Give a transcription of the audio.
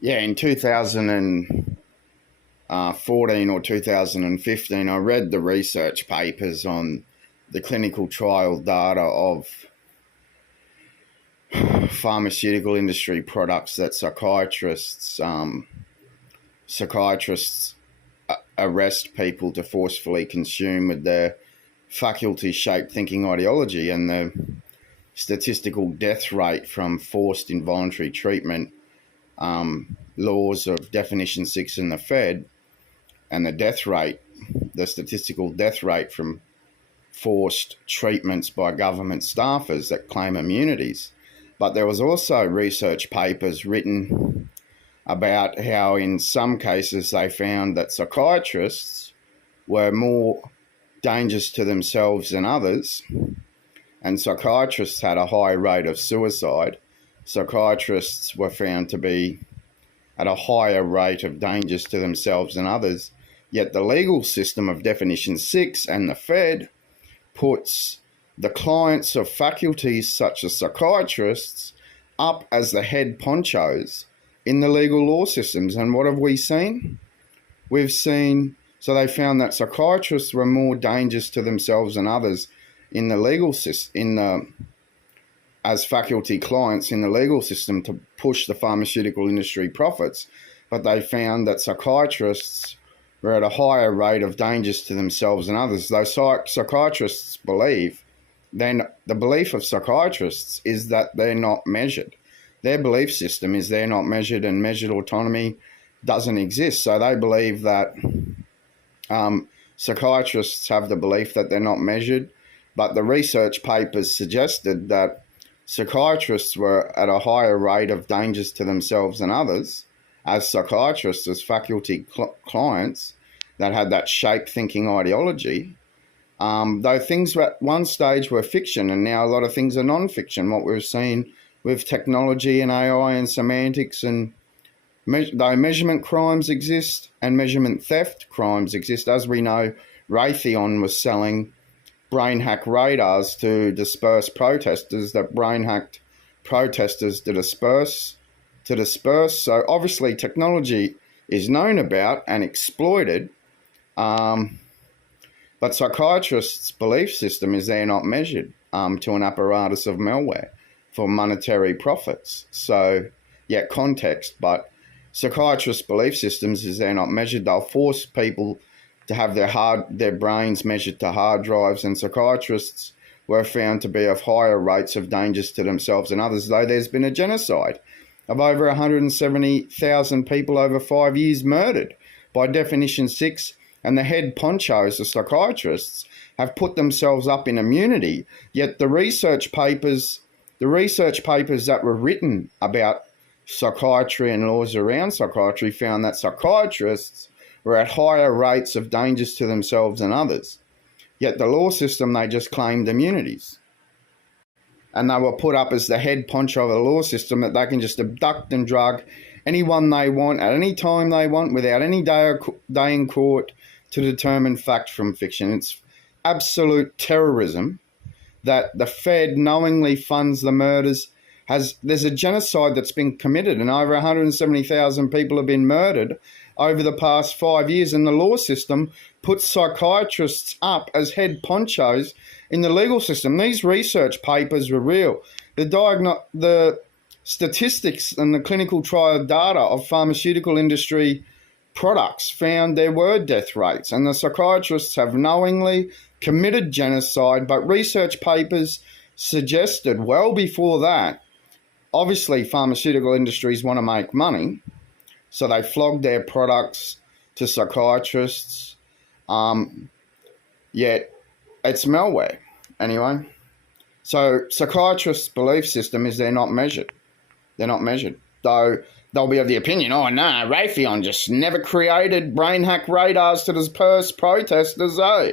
Yeah, in 2014 or 2015, I read the research papers on the clinical trial data of pharmaceutical industry products that psychiatrists arrest people to forcefully consume with their faculty-shaped thinking ideology, and the statistical death rate from forced involuntary treatment laws of Definition 6 in the Fed, and the statistical death rate from forced treatments by government staffers that claim immunities. But there was also research papers written about how in some cases they found that psychiatrists were more dangerous to themselves than others, and psychiatrists had a high rate of suicide. Psychiatrists were found to be at a higher rate of dangers to themselves than others, yet the legal system of Definition 6 and the Fed puts the clients of faculties such as psychiatrists up as the head ponchos in the legal law systems. And what have we seen? So they found that psychiatrists were more dangerous to themselves than others in the legal system, as faculty clients in the legal system to push the pharmaceutical industry profits. But they found that psychiatrists were at a higher rate of dangers to themselves than others. Though psychiatrists believe, then the belief of psychiatrists is that they're not measured. Their belief system is they're not measured, and measured autonomy doesn't exist. So they believe that psychiatrists have the belief that they're not measured, but the research papers suggested that psychiatrists were at a higher rate of dangers to themselves than others, as psychiatrists, as faculty clients that had that shape thinking ideology. Though things at one stage were fiction, and now a lot of things are non-fiction. What we've seen with technology and AI and semantics, and though measurement crimes exist and measurement theft crimes exist, as we know, Raytheon was selling brain hack radars to disperse protesters, that brain hacked protesters to disperse. So obviously technology is known about and exploited, but psychiatrists' belief system is they're not measured to an apparatus of malware for monetary profits. So, yeah, context, but psychiatrists' belief systems is they're not measured. They'll force people to have their brains measured to hard drives, and psychiatrists were found to be of higher rates of dangers to themselves and others, though there's been a genocide of over 170,000 people over 5 years murdered by Definition 6, and the head ponchos, the psychiatrists, have put themselves up in immunity, yet the research papers that were written about psychiatry and laws around psychiatry found that psychiatrists were at higher rates of dangers to themselves and others. Yet the law system, they just claimed immunities. And they were put up as the head poncho of the law system, that they can just abduct and drug anyone they want at any time they want without any day in court to determine fact from fiction. It's absolute terrorism that the Fed knowingly funds the murders. There's a genocide that's been committed, and over 170,000 people have been murdered over the past 5 years, and the law system puts psychiatrists up as head ponchos in the legal system. These research papers were real. The statistics and the clinical trial data of pharmaceutical industry products found there were death rates, and the psychiatrists have knowingly committed genocide, but research papers suggested well before that, obviously pharmaceutical industries want to make money, so they flogged their products to psychiatrists, yet it's malware. Anyway, so psychiatrists' belief system is they're not measured. They're not measured. Though they'll be of the opinion, oh no, Raytheon just never created brain hack radars to disperse protesters, though.